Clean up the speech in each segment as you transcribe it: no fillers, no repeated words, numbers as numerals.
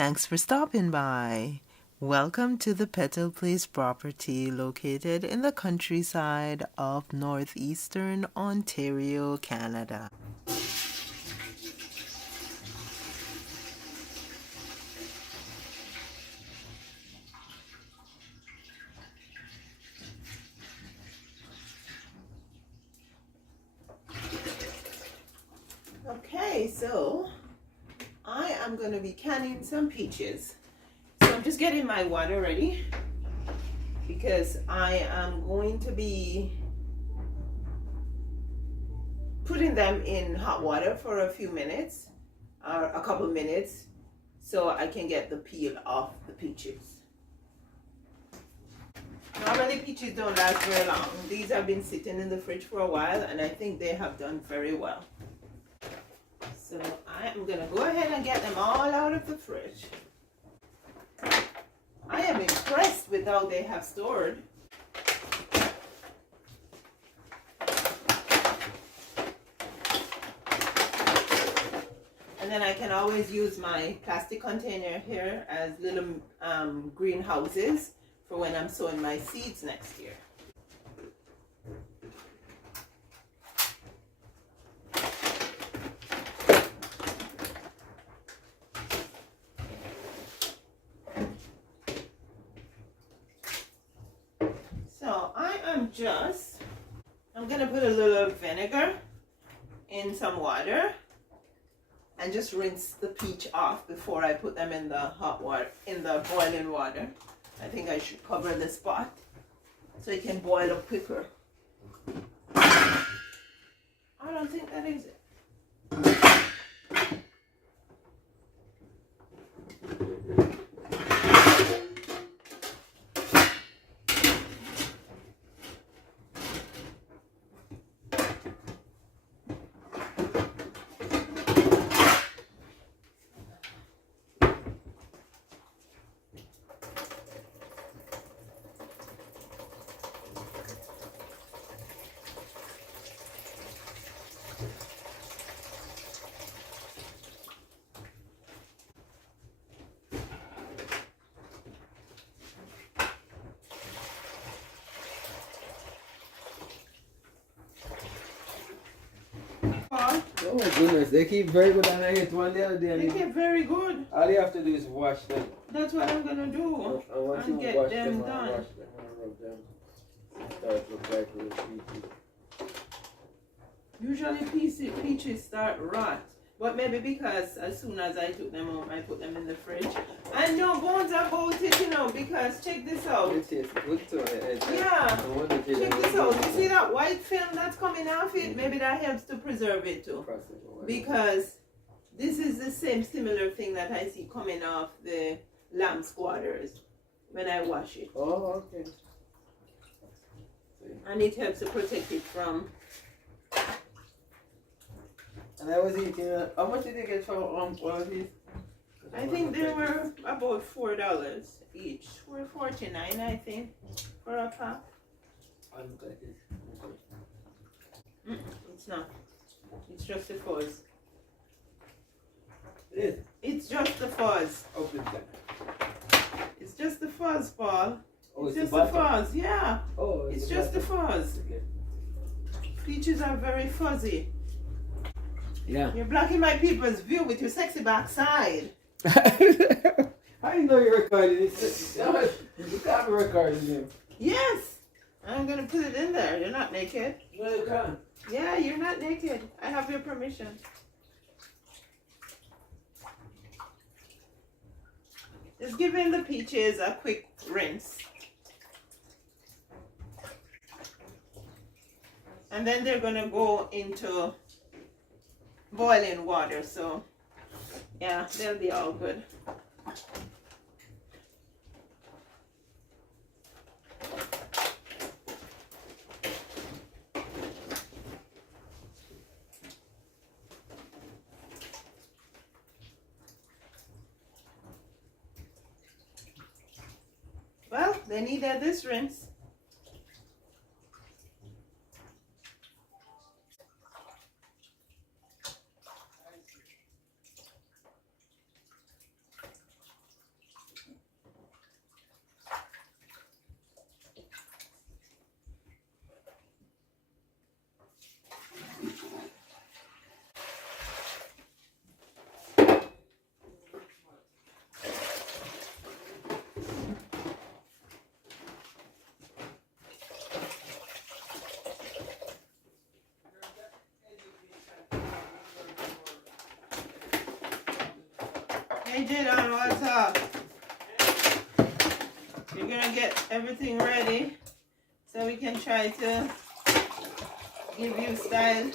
Thanks for stopping by. Welcome to the Petal Place property located in the countryside of northeastern Ontario, Canada. Okay, so I am going to be canning some peaches. So I'm just getting my water ready because I am going to be putting them in hot water for a few minutes or a couple minutes so I can get the peel off the peaches. Normally peaches don't last very long. These have been sitting in the fridge for a while and I think they have done very well. So I am going to go ahead and get them all out of the fridge. I am impressed with how they have stored. And then I can always use my plastic container here as little greenhouses for when I'm sowing my seeds next year. So I'm gonna put a little vinegar in some water and just rinse the peach off before I put them in the hot water, in the boiling water. I think I should cover the spot so it can boil up quicker. I don't think that is it. Oh my goodness, they keep very good and I hit one the other day. They keep very good. All you have to do is wash them. That's what I'm gonna do. And get them done. Wash them and rub them. Start to look like little peaches. Usually peaches start rot. But maybe because as soon as I took them out, I put them in the fridge. And no bones about it, you know, because check this out. It tastes good too. Yeah. Check this out. You see that white film that's coming off it? Maybe that helps to preserve it too. Because this is the same similar thing that I see coming off the lamb squatters when I wash it. Oh, okay. And it helps to protect it from... And I was eating, how much did you get for all of these? I think they were about $4 each. Were $49, I think, for a pack. I look like this. It's not. It's just the fuzz. It is? It's just the fuzz. Open that. It's just the fuzz, Paul. Oh, it's just the fuzz, yeah. Oh, it's just the fuzz. Okay. Peaches are very fuzzy. Yeah. You're blocking my people's view with your sexy backside. How you know you're recording this? You can't be recording him. Yes. I'm going to put it in there. You're not naked. No, you can't. Yeah, you're not naked. I have your permission. Just giving the peaches a quick rinse. And then they're going to go into boiling water. So, yeah, they'll be all good. Well, they needed this rinse. Jadon, what's up? You're gonna get everything ready so we can try to give you style.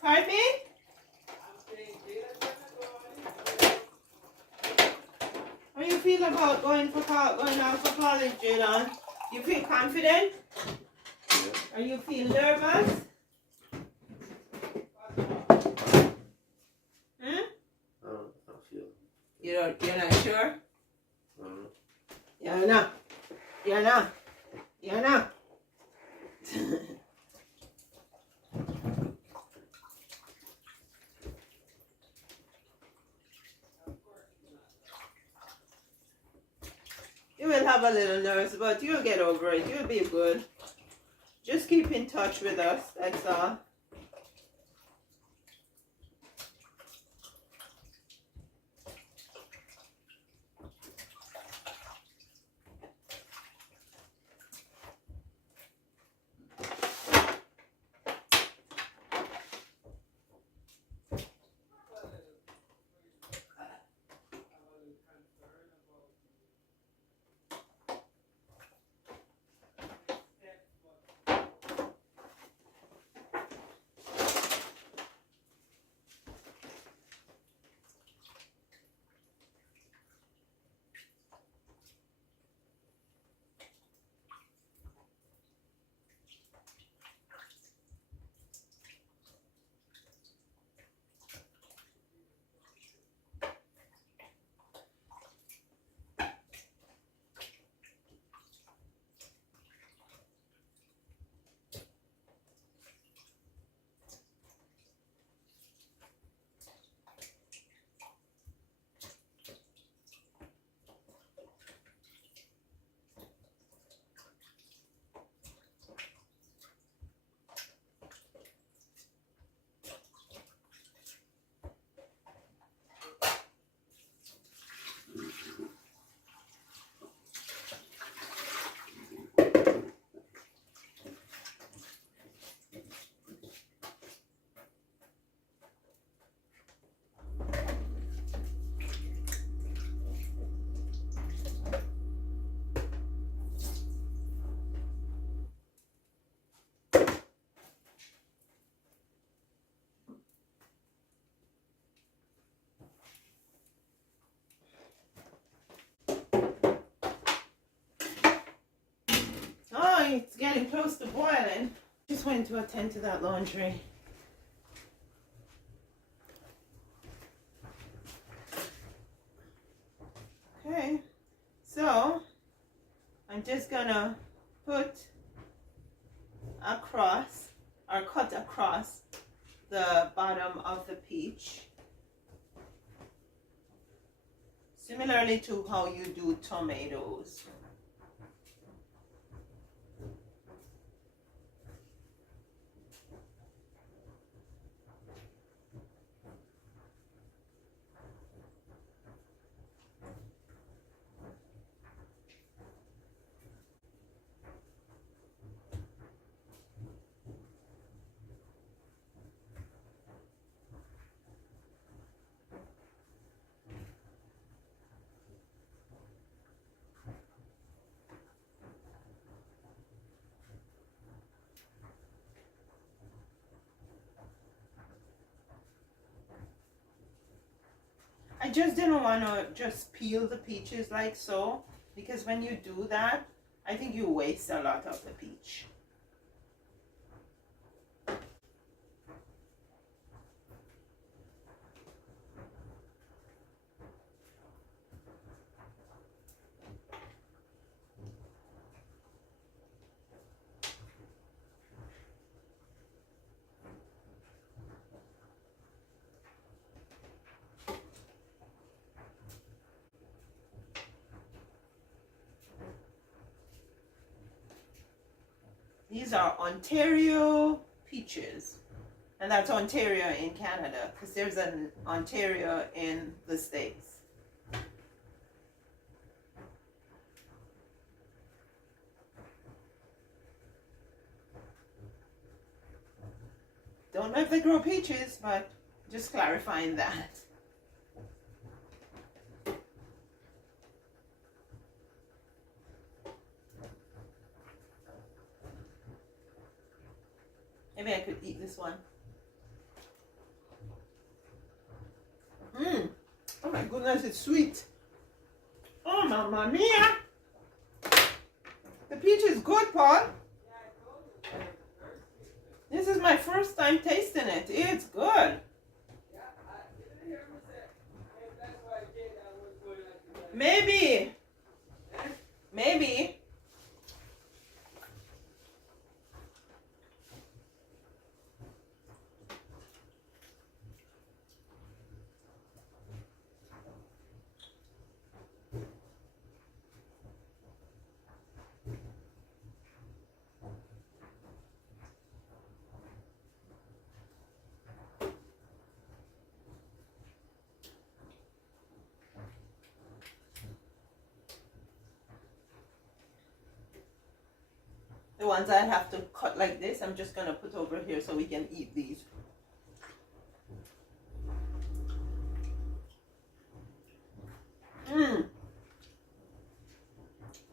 Pardon me? How do you feel about going out for college, Jadon? You feel confident? Or you feel nervous? Hmm? I don't feel. You're not sure? You're not. You will have a little nerves, but you'll get over it. You'll be good. Just keep in touch with us, that's all. Oh, it's getting close to boiling. Just went to attend to that laundry. Okay, so I'm just gonna put across or cut across the bottom of the peach, similarly to how you do tomatoes. I just didn't want to just peel the peaches like so, because when you do that, I think you waste a lot of the peach. These are Ontario peaches. And that's Ontario in Canada, because there's an Ontario in the States. Don't know if they grow peaches, but just clarifying that. Maybe I could eat this one. Oh my goodness, it's sweet. Oh, mamma mia. The peach is good, Paul. This is my first time tasting it. It's good. Maybe. Maybe. The ones I have to cut like this, I'm just going to put over here so we can eat these.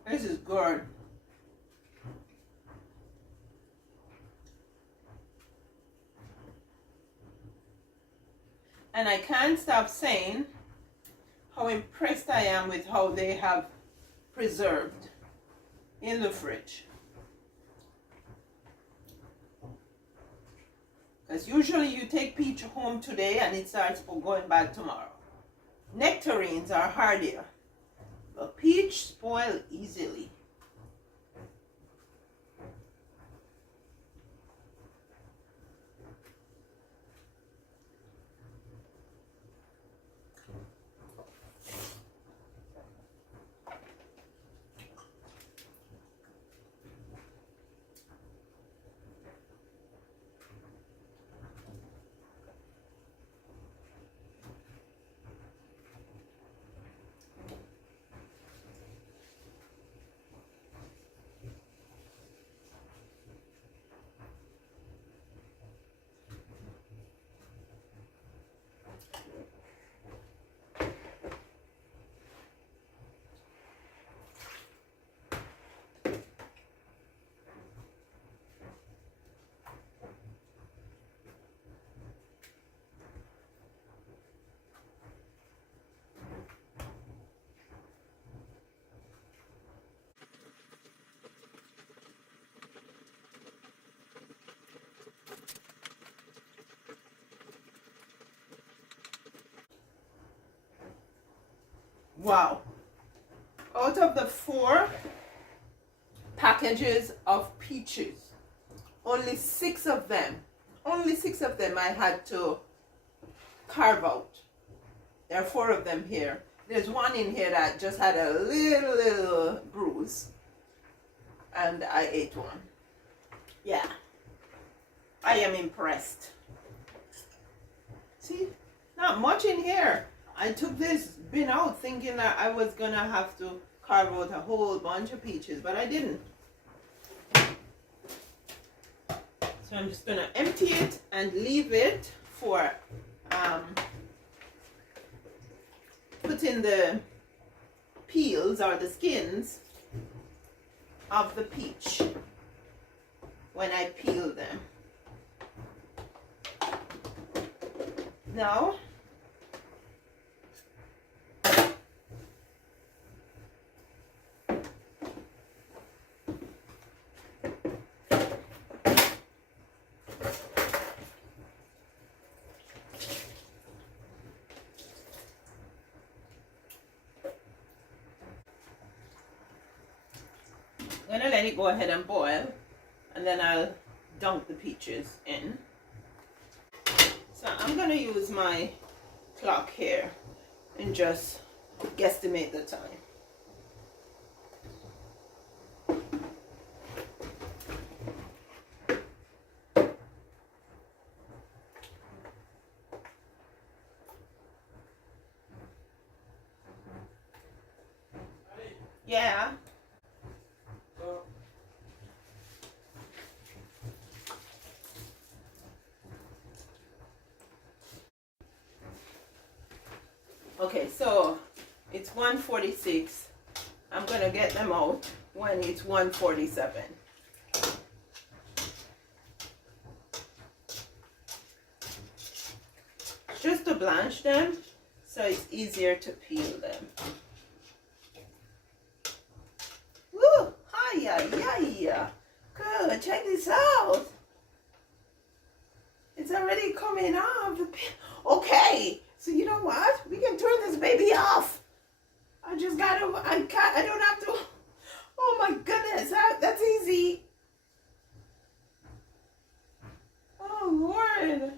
This is good. And I can't stop saying how impressed I am with how they have preserved in the fridge. Because usually you take peach home today and it starts going bad tomorrow. Nectarines are hardier, but peach spoil easily. Wow. Out of the 4 packages of peaches, only 6 of them I had to carve out. There are 4 of them here. There's one in here that just had a little bruise, and I ate one. Yeah, I am impressed. See, not much in here. I took this bin out thinking that I was gonna have to carve out a whole bunch of peaches, but I didn't. So I'm just gonna empty it and leave it for putting the peels or the skins of the peach when I peel them. Now, I'm gonna let it go ahead and boil, and then I'll dunk the peaches in. So I'm gonna use my clock here and just guesstimate the time. Yeah. Okay, so it's 1:46. I'm gonna get them out when it's 1:47. Just to blanch them so it's easier to peel them. Woo! Hi-ya-ya-ya. Good, check this out. It's already coming off. Okay, so you know what? We can turn this baby off. I don't have to. Oh my goodness, that's easy. Oh Lord,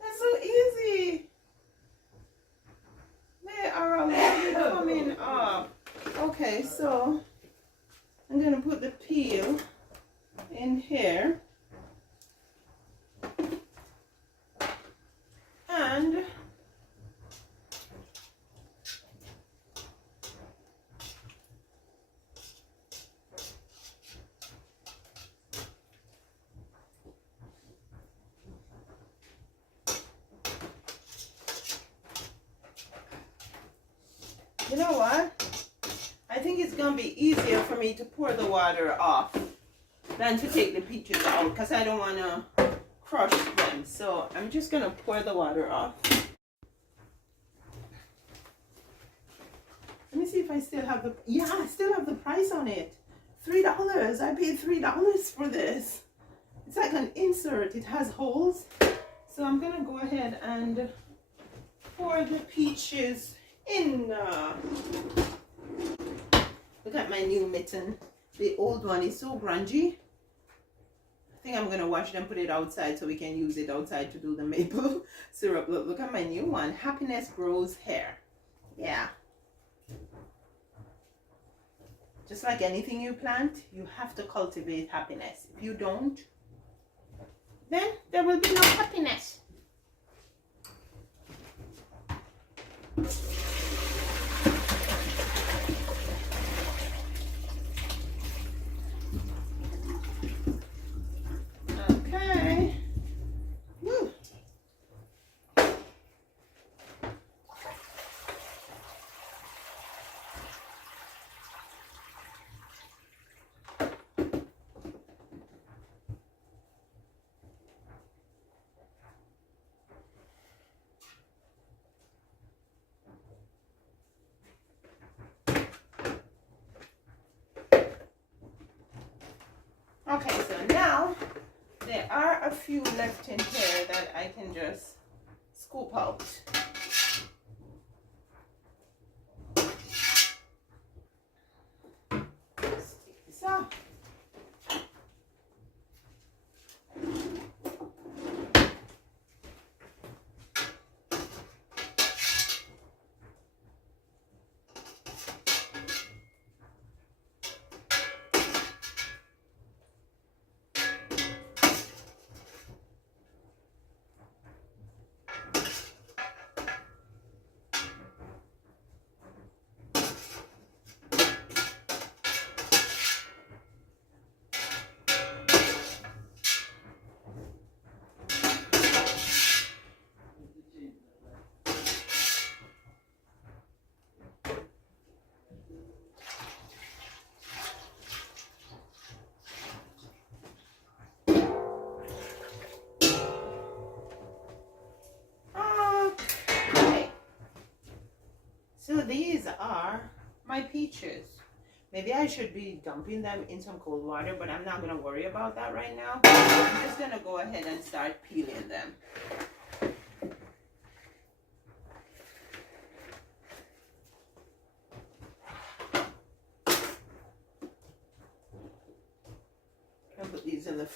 that's so easy. They are already coming off. Okay, so I'm gonna put the peel in here. And you know what? I think it's gonna be easier for me to pour the water off than to take the peaches out because I don't want to crush them. So I'm just gonna pour the water off. Let me see if I still have the, yeah, I still have the price on it. $3. I paid $3 for this. It's like an insert. It has holes. So I'm gonna go ahead and pour the peaches in. Look at my new mitten. The old one is so grungy. I think I'm gonna wash them, put it outside so we can use it outside to do the maple syrup. Look at my new one. Happiness grows hair. Yeah. Just like anything you plant, you have to cultivate happiness. If you don't, then there will be no happiness. Okay. Woo. Okay, so now there are a few left in here that I can just scoop out. Let's take this off. Okay. So these are my peaches. Maybe I should be dumping them in some cold water, but I'm not going to worry about that right now. I'm just going to go ahead and start peeling them. I'll put these in the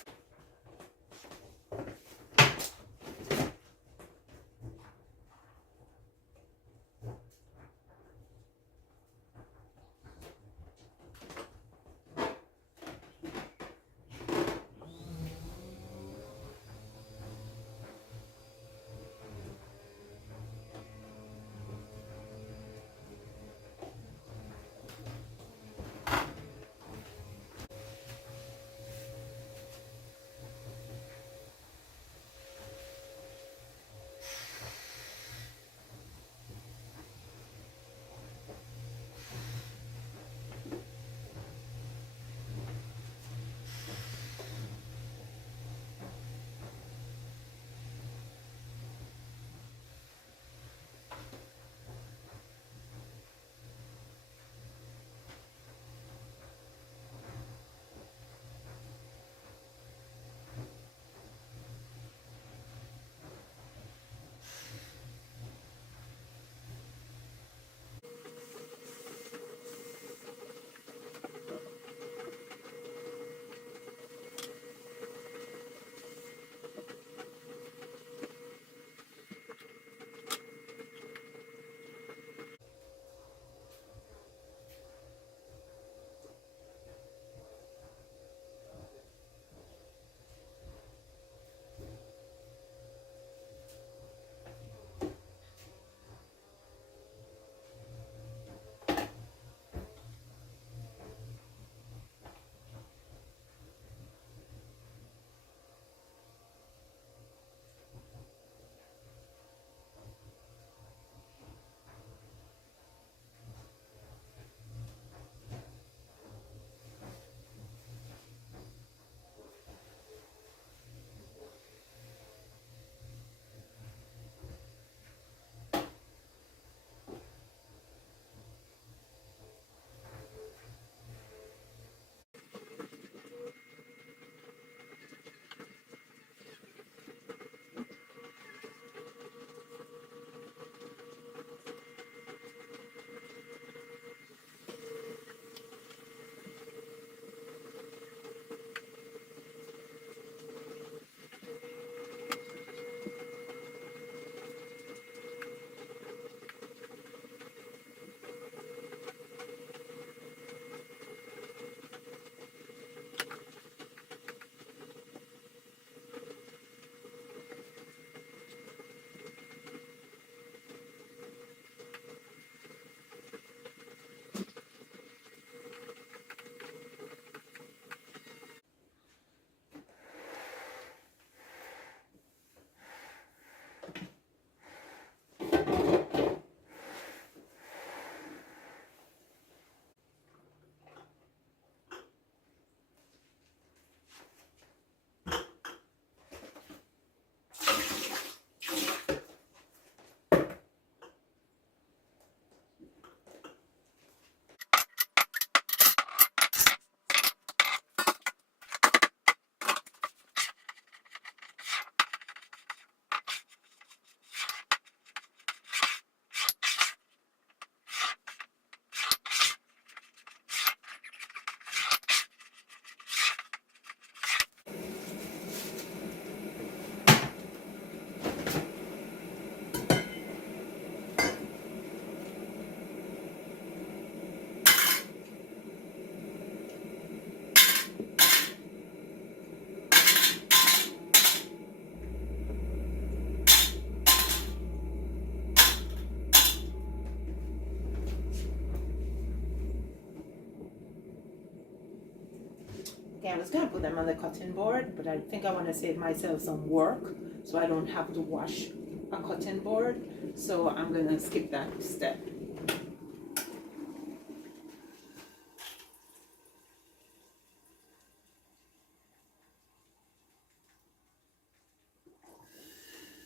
Okay, I was gonna put them on the cutting board, but I think I want to save myself some work so I don't have to wash a cutting board. So I'm gonna skip that step.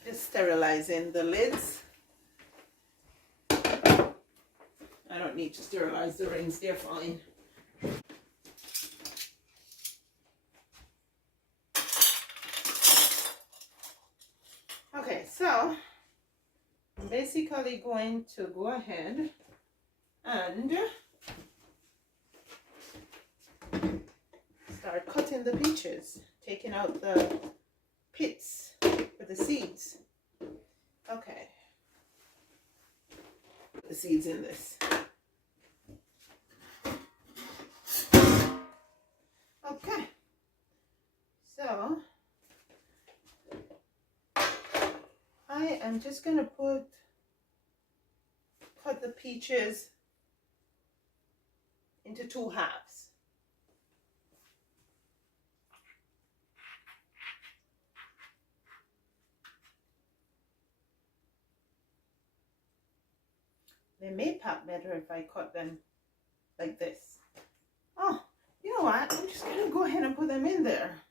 Just sterilizing the lids. I don't need to sterilize the rings, they're fine. Okay, so I'm basically going to go ahead and start cutting the peaches, taking out the pits for the seeds. Okay, put the seeds in this. Okay, so I am just gonna cut the peaches into 2 halves. They may pop better if I cut them like this. Oh, you know what? I'm just gonna go ahead and put them in there.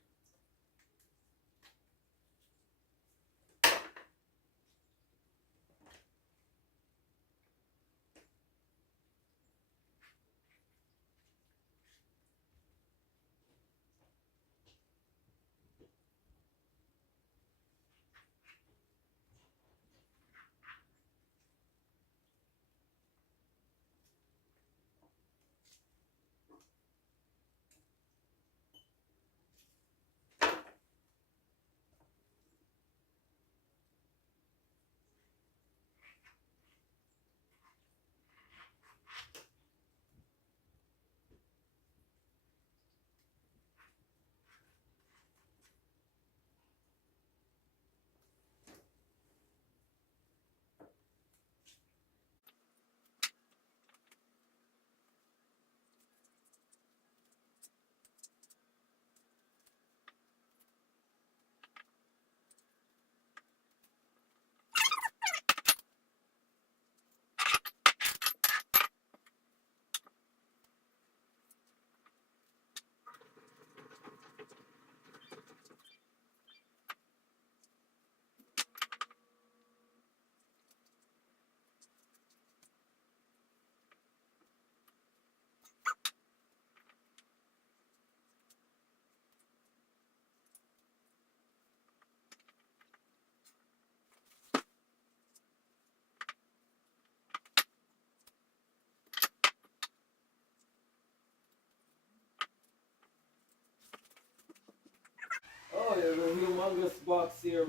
Oh, there's a humongous box here,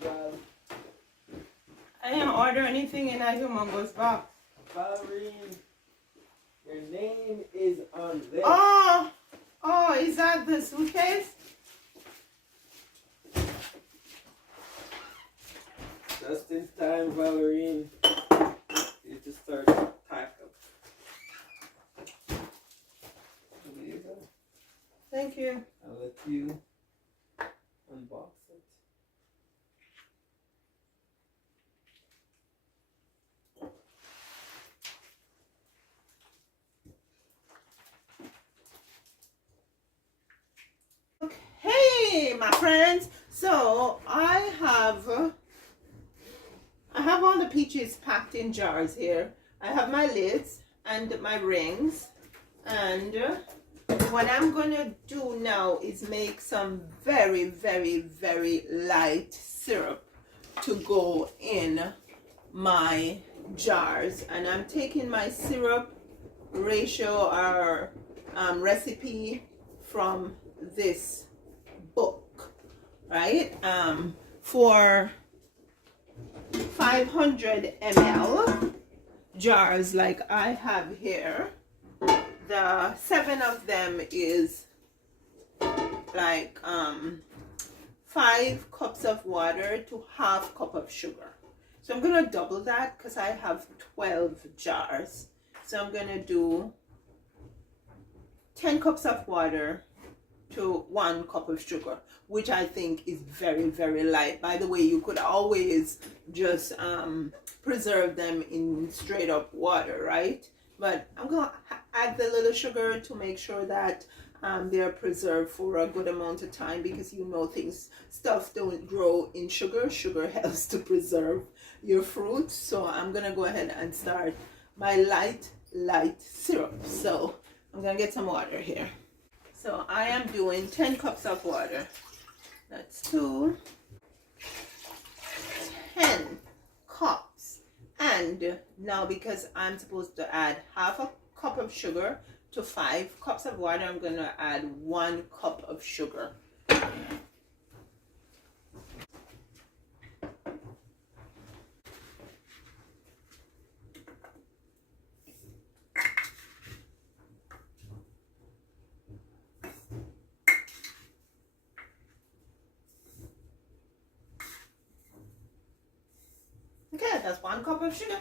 Val. I didn't order anything in that humongous box. Valerie, your name is on this. Oh, is that the suitcase? Just in time, Valerie. You just start pack up. There you go. Thank you. I'll let you unbox it. Hey, my friends. So I have all the peaches packed in jars here. I have my lids and my rings, and what I'm gonna do now is make some very, very, very light syrup to go in my jars. And I'm taking my syrup ratio or recipe from this book, right? For 500 ml jars like I have here, the 7 of them is like 5 cups of water to ½ cup of sugar. So I'm gonna double that because I have 12 jars. So I'm gonna do 10 cups of water to 1 cup of sugar, which I think is very, very light. By the way, you could always just preserve them in straight up water, right? But I'm gonna add the little sugar to make sure that they're preserved for a good amount of time, because you know stuff don't grow in sugar. Sugar helps to preserve your fruit. So I'm gonna go ahead and start my light syrup. So I'm gonna get some water here. So I am doing 10 cups of water. That's 10 cups. And now, because I'm supposed to add half a cup of sugar to 5 cups of water, I'm going to add 1 cup of sugar. Okay, that's 1 cup of sugar.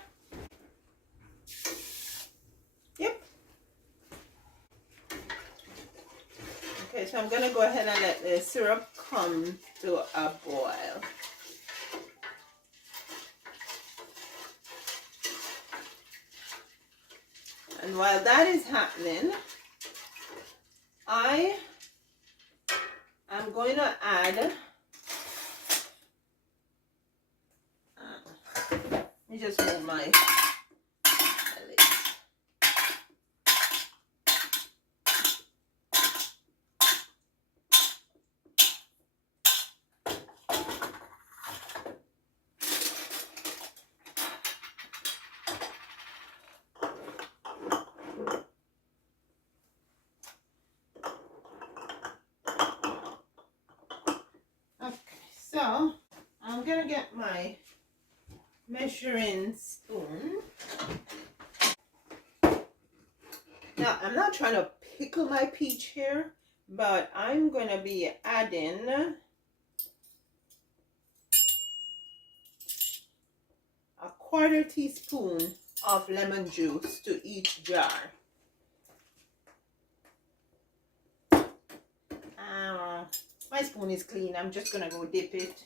Yep. Okay, so I'm going to go ahead and let the syrup come to a boil. And while that is happening, I am going to add, let me just move my lid. So I'm gonna get my measuring spoon. Now I'm not trying to pickle my peach here, but I'm gonna be adding a 1/4 teaspoon of lemon juice to each jar. My spoon is clean. I'm just gonna go dip it.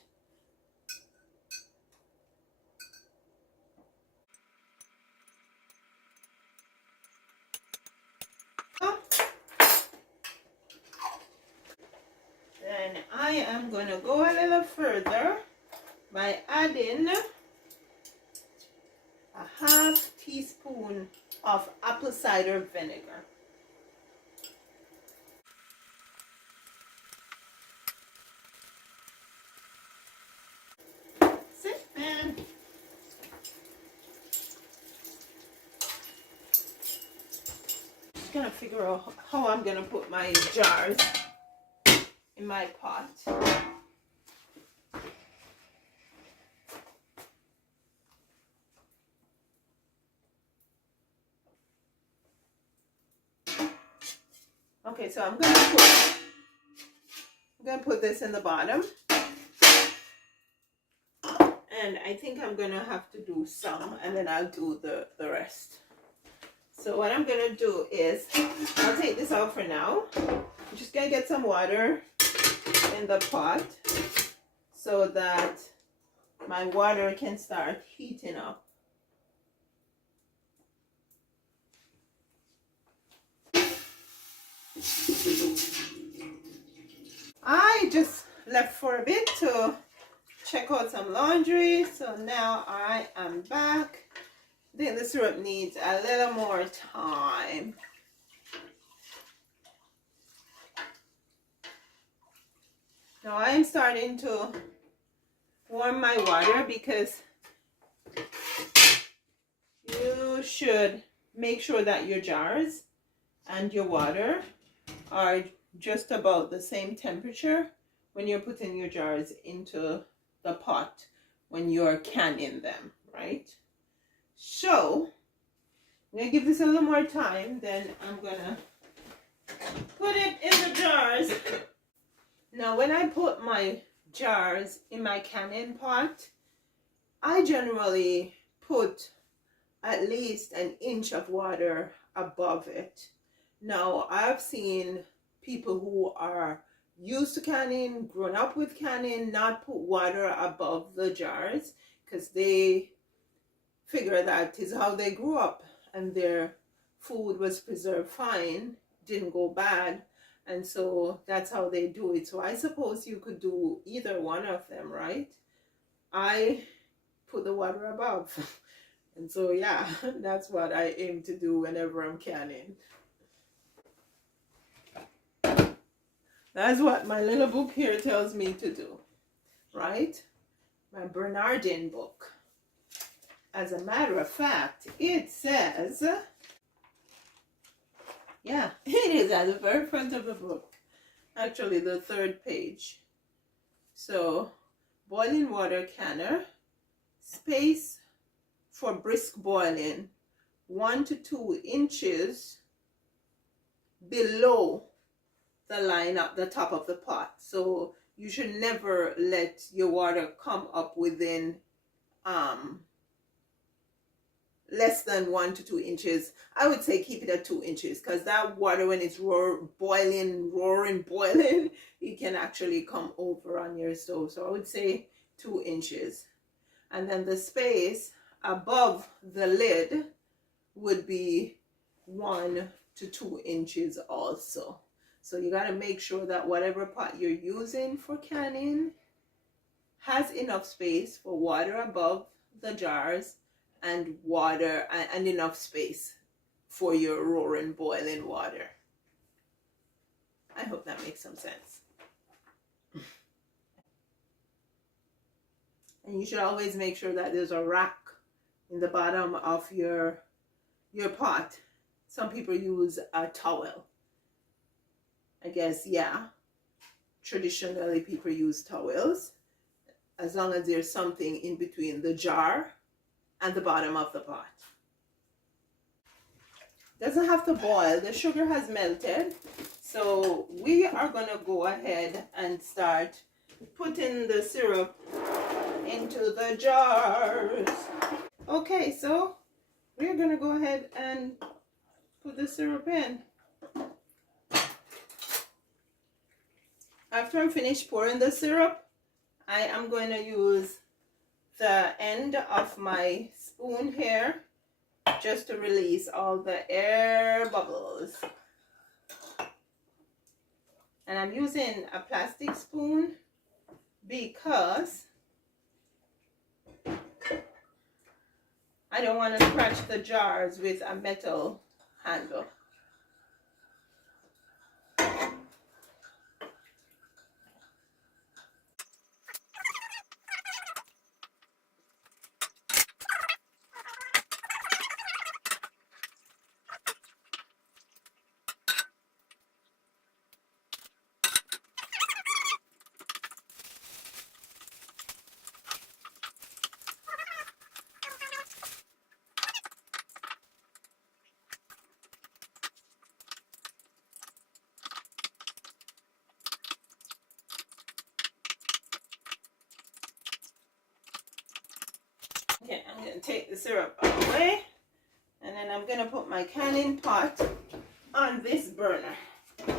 Then I am gonna go a little further by adding a 1/2 teaspoon of apple cider vinegar. Gonna figure out how I'm gonna put my jars in my pot. Okay, so I'm gonna put this in the bottom, and I think I'm gonna have to do some, and then I'll do the rest. So what I'm gonna do is, I'll take this out for now. I'm just gonna get some water in the pot so that my water can start heating up. I just left for a bit to check out some laundry, so now I am back. I think the syrup needs a little more time. Now I'm starting to warm my water, because you should make sure that your jars and your water are just about the same temperature when you're putting your jars into the pot when you're canning them, right? So I'm gonna give this a little more time, then I'm gonna put it in the jars. Now when I put my jars in my canning pot, I generally put at least 1 inch of water above it. Now I've seen people who are used to canning, grown up with canning, not put water above the jars, because they figure that is how they grew up and their food was preserved fine, didn't go bad, and so that's how they do it. So I suppose you could do either one of them, right? I put the water above. And so yeah, that's what I aim to do whenever I'm canning. That's what my little book here tells me to do, right? My Bernardin book. As a matter of fact, it says, yeah, it is at the very front of the book. Actually, the third page. So, boiling water canner, space for brisk boiling, 1 to 2 inches below the line at the top of the pot. So you should never let your water come up within less than 1 to 2 inches. I would say keep it at 2 inches, because that water, when it's boiling, it can actually come over on your stove. So I would say 2 inches. And then the space above the lid would be 1 to 2 inches also. So you got to make sure that whatever pot you're using for canning has enough space for water above the jars and water and enough space for your roaring boiling water. I hope that makes some sense. And you should always make sure that there's a rack in the bottom of your pot. Some people use a towel. I guess, yeah, traditionally people use towels, as long as there's something in between the jar and the bottom of the pot. Doesn't have to boil. The sugar has melted. So we are going to go ahead and start putting the syrup into the jars. Okay, so we're going to go ahead and put the syrup in. After I'm finished pouring the syrup, I am going to use the end of my spoon here just to release all the air bubbles. And I'm using a plastic spoon because I don't want to scratch the jars with a metal handle. Okay, I'm going to take the syrup away, and then I'm going to put my canning pot on this burner. Okay.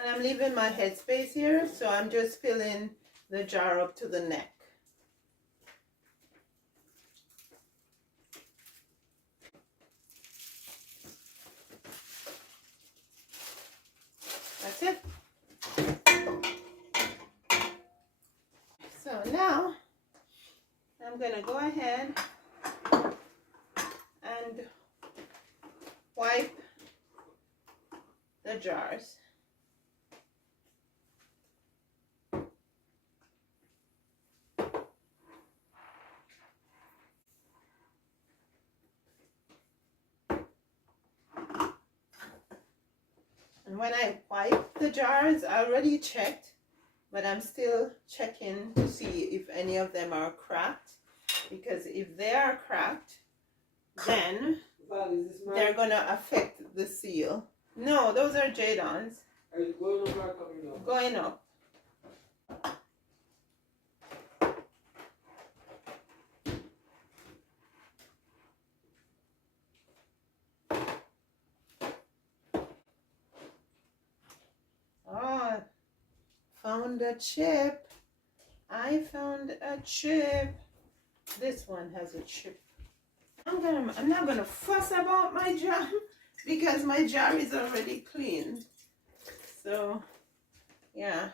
And I'm leaving my headspace here, so I'm just filling the jar up to the neck. That's it. So now I'm going to go ahead and wipe the jars. And when I wipe the jars, I already checked, but I'm still checking to see if any of them are cracked, because if they are cracked, then Val, is this mine? they're gonna affect the seal. No, those are jadons. Are you going up or coming down? Going up. Oh, found a chip. I found a chip. This one has a chip. I'm not gonna fuss about my jar because my jar is already clean. So, yeah.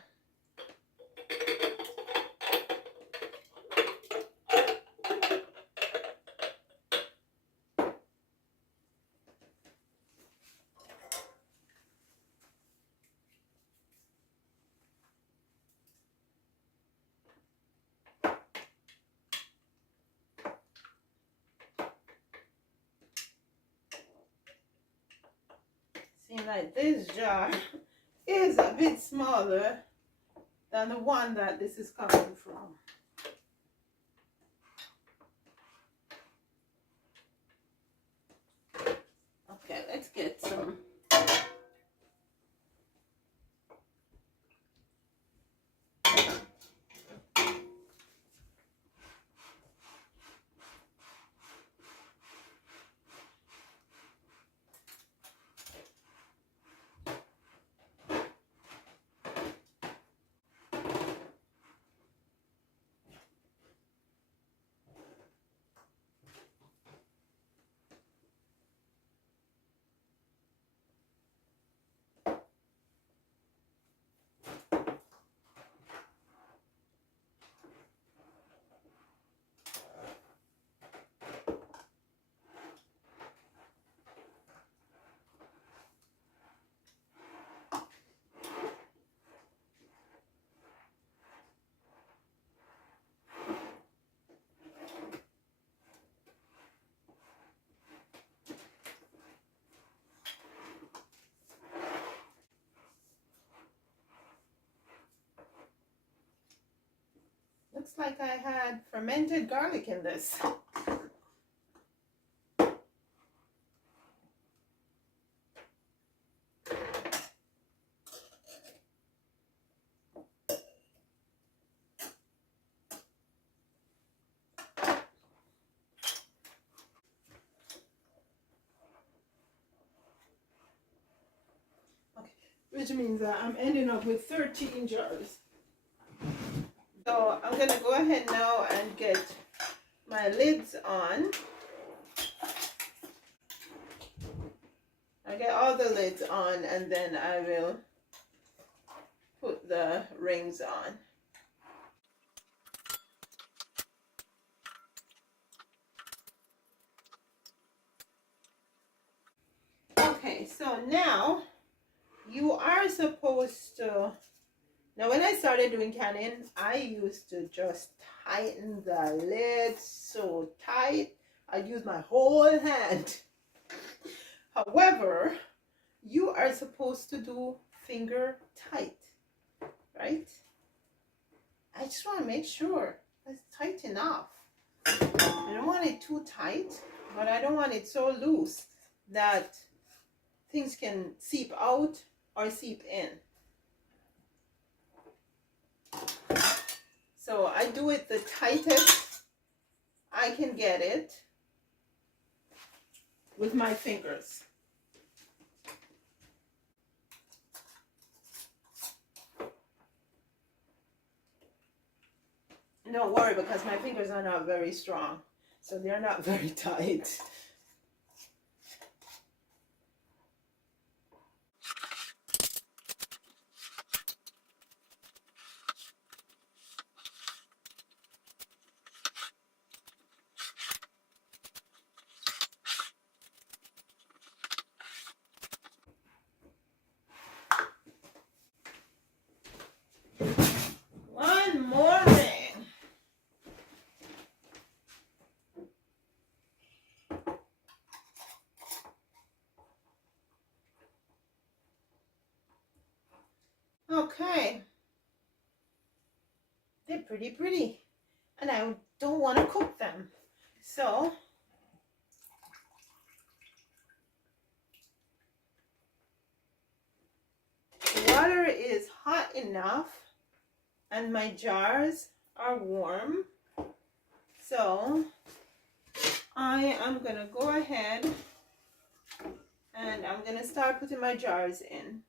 Seems like this jar is a bit smaller than the one that this is coming from. Okay, let's get some. Looks like I had fermented garlic in this. Which means that I'm ending up with 13 jars. So I'm gonna go ahead now and get my lids on. I get all the lids on and then I will put the rings on. Okay, so now you are supposed to, now when I started doing canning, I used to just tighten the lid so tight. I'd use my whole hand. However, you are supposed to do finger tight, right? I just want to make sure it's tight enough. I don't want it too tight, but I don't want it so loose that things can seep out or seep in. So I do it the tightest I can get it with my fingers. Don't worry, because my fingers are not very strong, so they're not very tight. One more ring. Okay. They're pretty. And I don't want to cook them. So hot enough and my jars are warm. So I am gonna go ahead and I'm gonna start putting my jars in.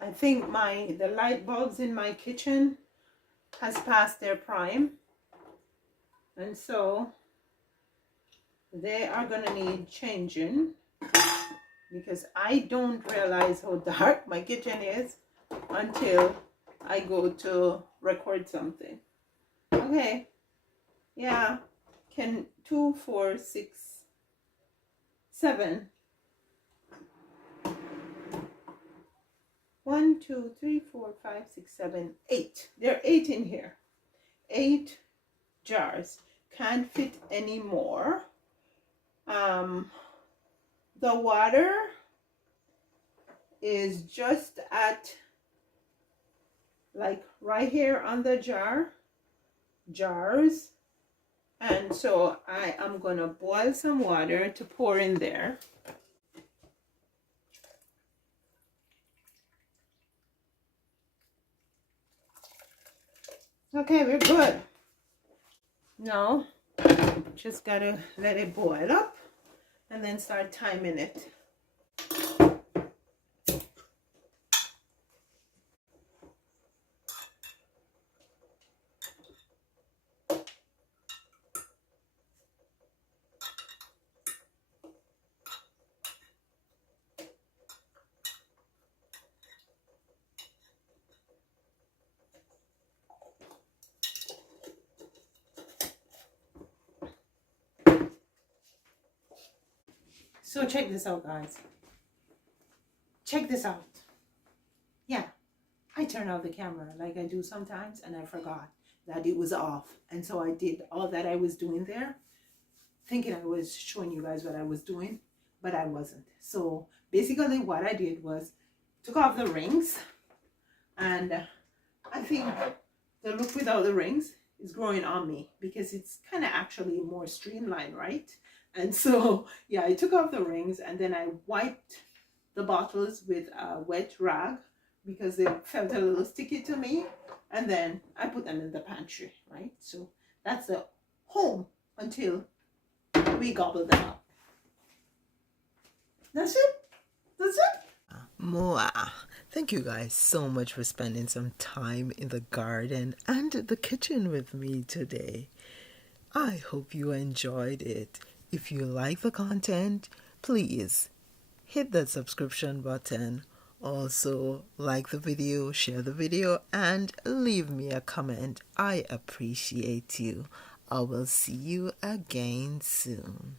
I think the light bulbs in my kitchen has passed their prime, and so they are gonna need changing, because I don't realize how dark my kitchen is until I go to record something. Okay, yeah, 2, 4, 6, 7. 1, 2, 3, 4, 5, 6, 7, 8. There are 8 in here. 8 jars. Can't fit any more. The water is just at like right here on the jars, and so I am gonna boil some water to pour in there. Okay, we're good. Now just gotta let it boil up and then start timing it. So check this out, guys. Check this out. Yeah, I turned off the camera like I do sometimes, and I forgot that it was off. And so I did all that I was doing there, thinking I was showing you guys what I was doing, but I wasn't. So basically what I did was took off the rings, and I think the look without the rings is growing on me because it's kind of actually more streamlined, right? And so, yeah, I took off the rings and then I wiped the bottles with a wet rag because they felt a little sticky to me. And then I put them in the pantry, right? So that's the home until we gobble them up. That's it. That's it. Moa. Thank you guys so much for spending some time in the garden and the kitchen with me today. I hope you enjoyed it. If you like the content, please hit that subscription button. Also, like the video, share the video, and leave me a comment. I appreciate you. I will see you again soon.